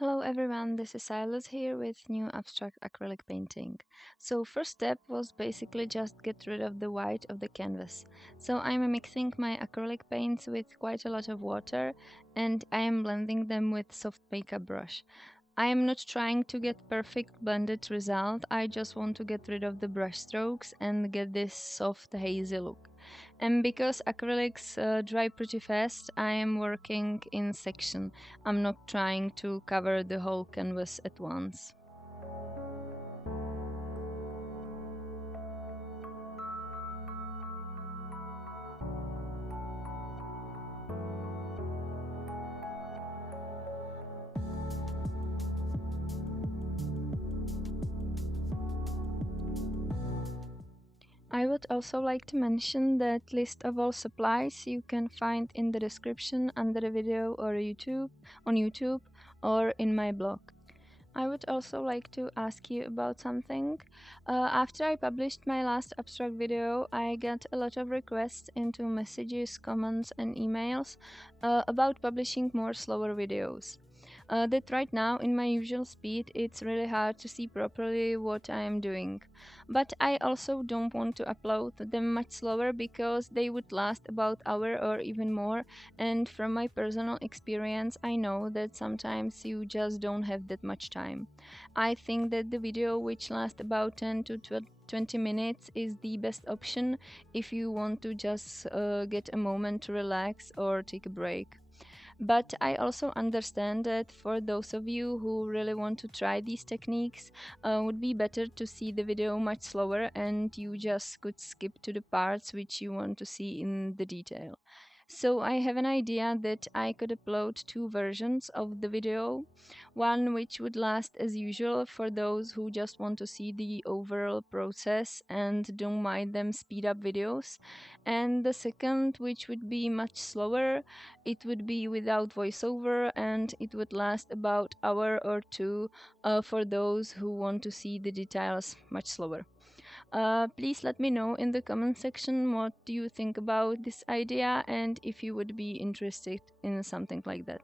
Hello everyone, this is Silas here with new abstract acrylic painting. So first step was basically just get rid of the white of the canvas. So I'm mixing my acrylic paints with quite a lot of water and I am blending them with soft makeup brush. I am not trying to get perfect blended result, I just want to get rid of the brush strokes and get this soft hazy look. And because acrylics dry pretty fast, I am working in section. I'm not trying to cover the whole canvas at once. I would also like to mention that list of all supplies you can find in the description under the video or on YouTube or in my blog. I would also like to ask you about something. After I published my last abstract video, I got a lot of requests into messages, comments, and emails about publishing more slower videos. That right now, in my usual speed, it's really hard to see properly what I am doing. But I also don't want to upload them much slower because they would last about hour or even more, and from my personal experience I know that sometimes you just don't have that much time. I think that the video which lasts about 10 to 20 minutes is the best option if you want to just get a moment to relax or take a break. But I also understand that for those of you who really want to try these techniques, would be better to see the video much slower and you just could skip to the parts which you want to see in the detail. So I have an idea that I could upload two versions of the video, one which would last as usual for those who just want to see the overall process and don't mind them speed up videos, and the second which would be much slower. It would be without voiceover and it would last about hour or two for those who want to see the details much slower. Please let me know in the comment section what do you think about this idea and if you would be interested in something like that.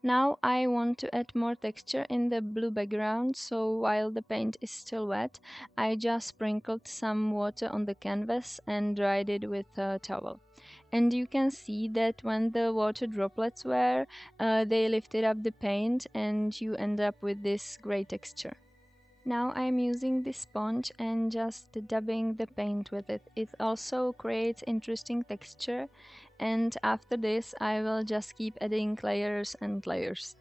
Now I want to add more texture in the blue background, so while the paint is still wet, I just sprinkled some water on the canvas and dried it with a towel. And you can see that when the water droplets were, they lifted up the paint and you end up with this gray texture. Now I'm using this sponge and just dabbing the paint with it. It also creates interesting texture, and after this I will just keep adding layers and layers.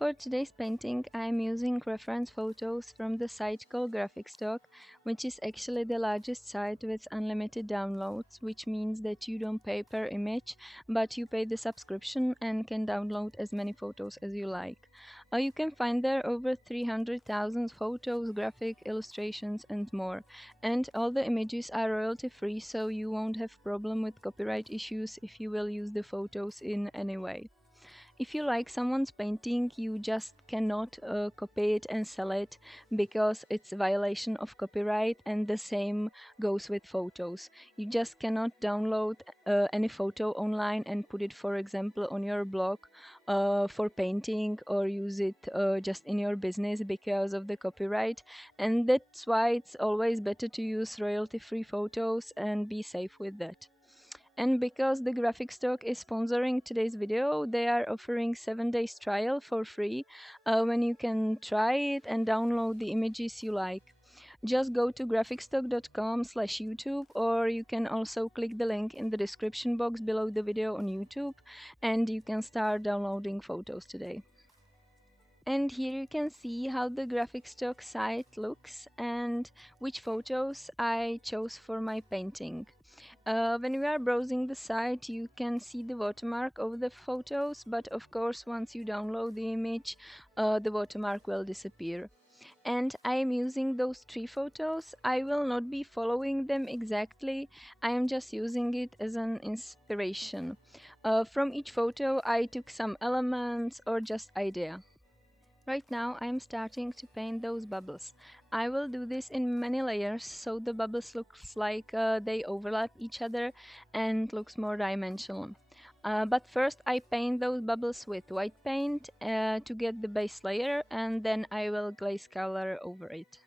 For today's painting, I am using reference photos from the site called Stock, which is actually the largest site with unlimited downloads, which means that you don't pay per image, but you pay the subscription and can download as many photos as you like. You can find there over 300,000 photos, graphic, illustrations, and more. And all the images are royalty free, so you won't have problem with copyright issues if you will use the photos in any way. If you like someone's painting, you just cannot copy it and sell it because it's a violation of copyright, and the same goes with photos. You just cannot download any photo online and put it, for example, on your blog for painting, or use it just in your business because of the copyright. And that's why it's always better to use royalty-free photos and be safe with that. And because the Graphic Stock is sponsoring today's video, they are offering 7 days trial for free when you can try it and download the images you like. Just go to graphicstock.com/YouTube, or you can also click the link in the description box below the video on YouTube, and you can start downloading photos today. And here you can see how the Graphic Stock site looks and which photos I chose for my painting. When we are browsing the site, you can see the watermark of the photos, but of course once you download the image, the watermark will disappear. And I am using those 3 photos. I will not be following them exactly, I am just using it as an inspiration. From each photo I took some elements or just idea. Right now I am starting to paint those bubbles. I will do this in many layers so the bubbles looks like they overlap each other and looks more dimensional. But first I paint those bubbles with white paint to get the base layer, and then I will glaze color over it.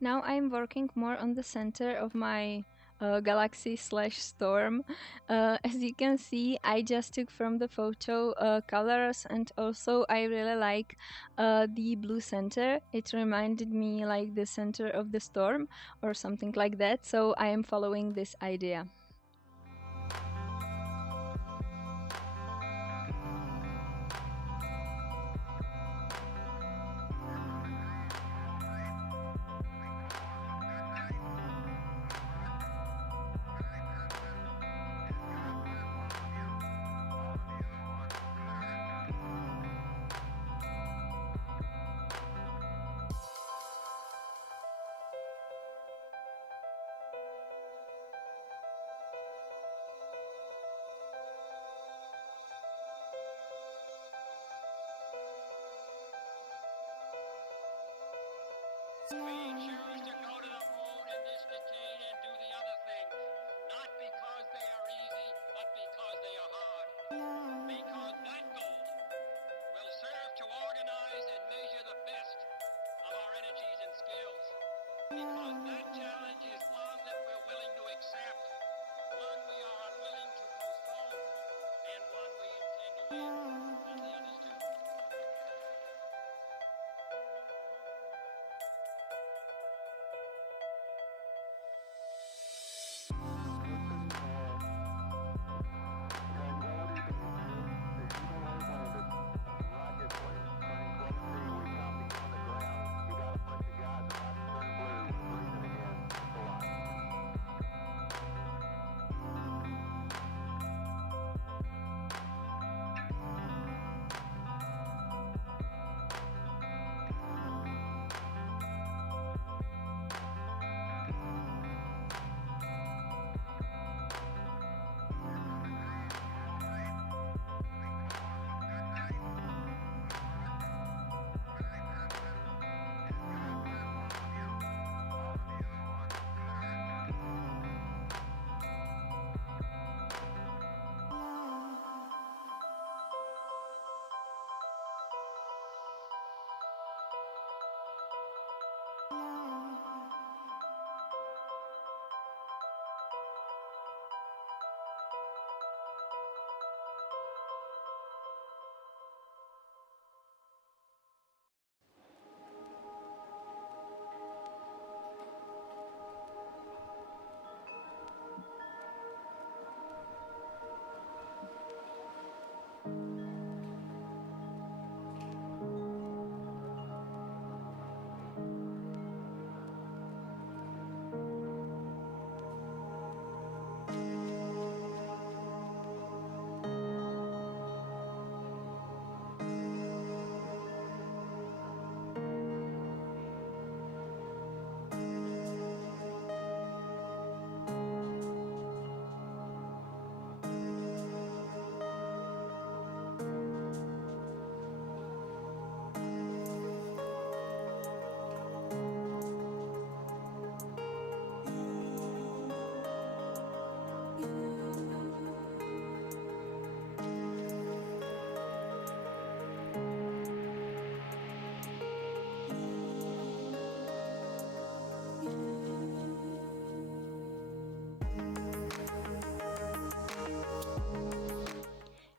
Now I'm working more on the center of my galaxy slash storm. As you can see, I just took from the photo colors, and also I really like the blue center. It reminded me like the center of the storm or something like that, so I am following this idea. We choose to go to the moon in this decade and do the other things, not because they are easy, but because they are hard. Because that goal will serve to organize and measure the best of our energies and skills. Because that challenge is one that we're willing to accept, one we are unwilling to postpone, and one we intend to win, as the others do.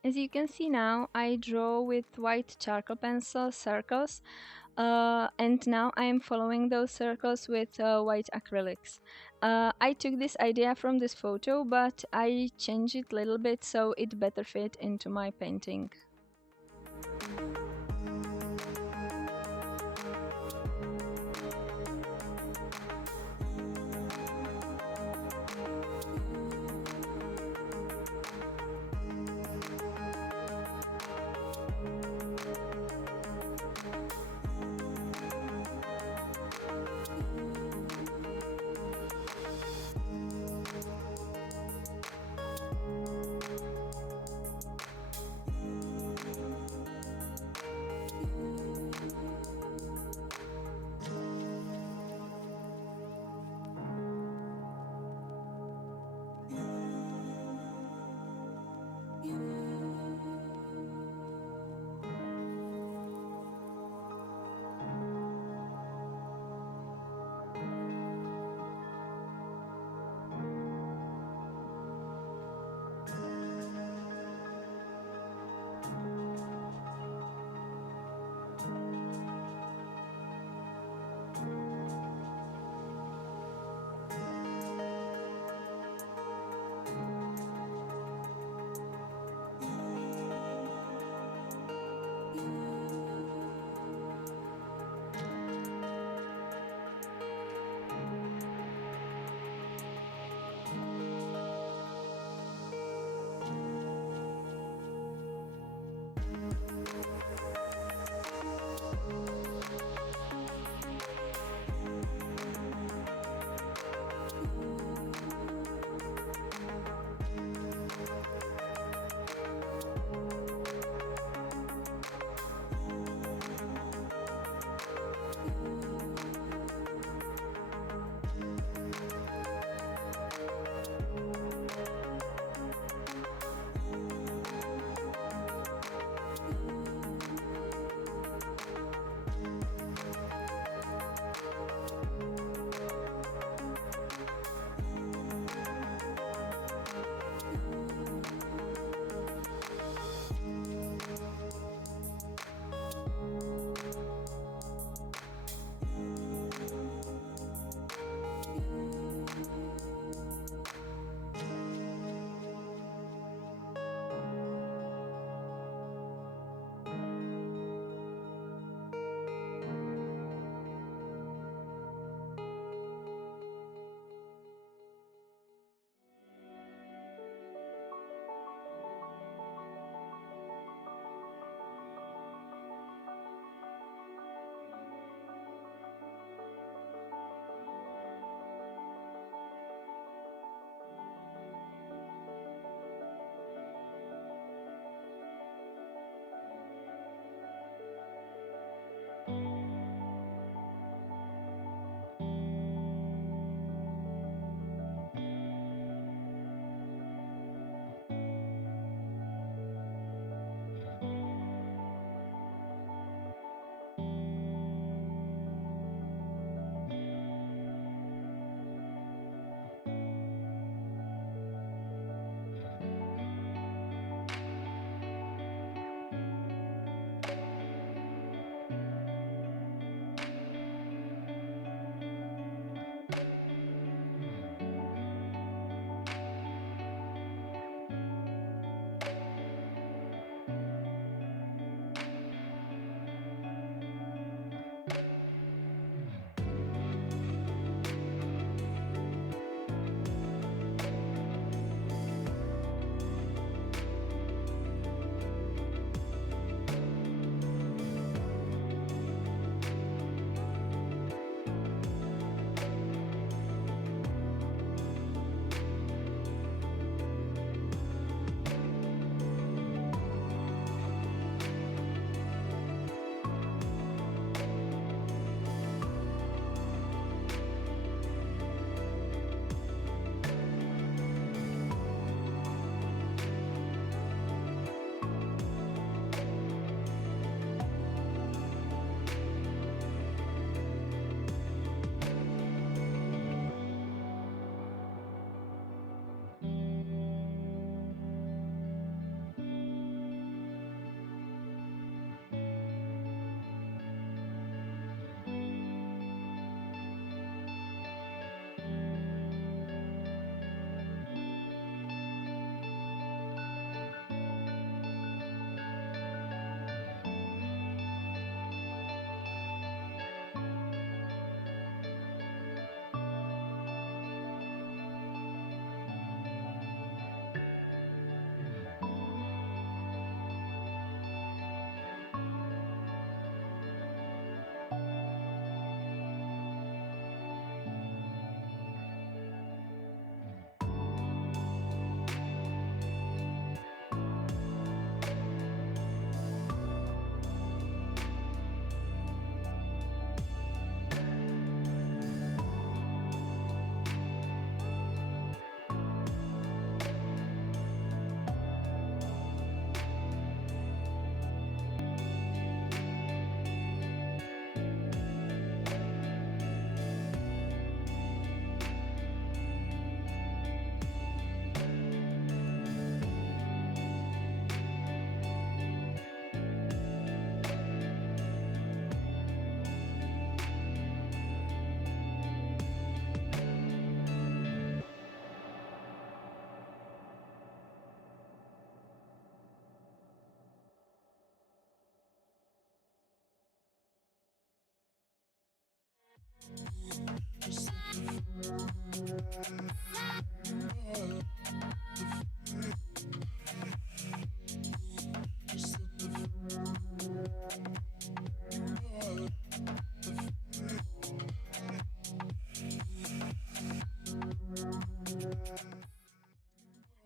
As you can see now, I draw with white charcoal pencil circles, and now I am following those circles with white acrylics. I took this idea from this photo, but I changed it a little bit so it better fit into my painting.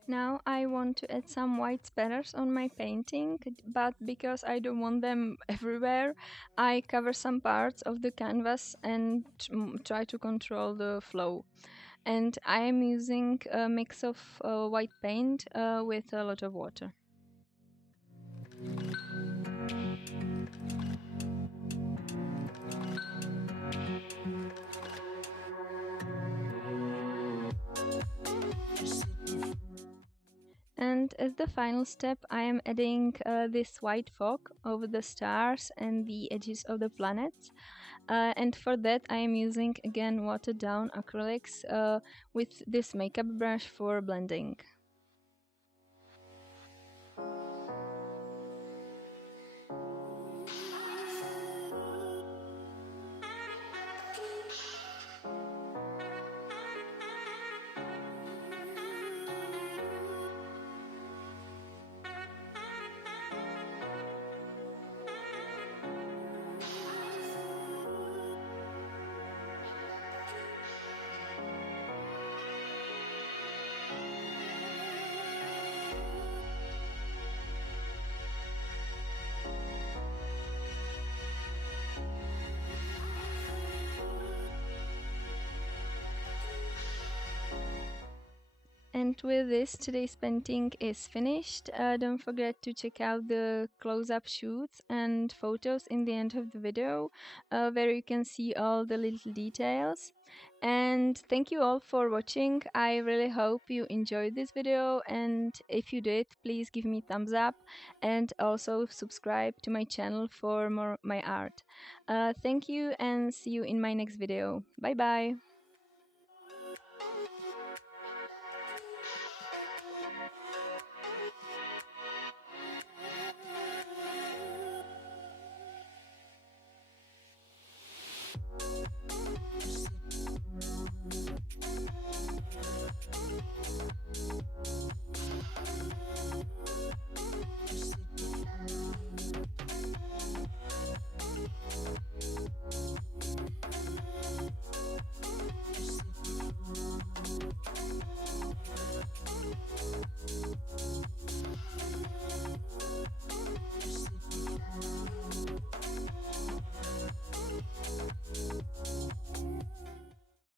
Now I want to add some white spatters on my painting, but because I don't want them everywhere, I cover some parts of the canvas and try to control the flow. And I am using a mix of white paint with a lot of water. And as the final step, I am adding this white fog over the stars and the edges of the planets. And for that, I am using again watered down acrylics with this makeup brush for blending. And with this, today's painting is finished. Don't forget to check out the close-up shoots and photos in the end of the video, where you can see all the little details. And thank you all for watching. I really hope you enjoyed this video, and if you did, please give me thumbs up and also subscribe to my channel for more my art. Thank you and see you in my next video. Bye bye.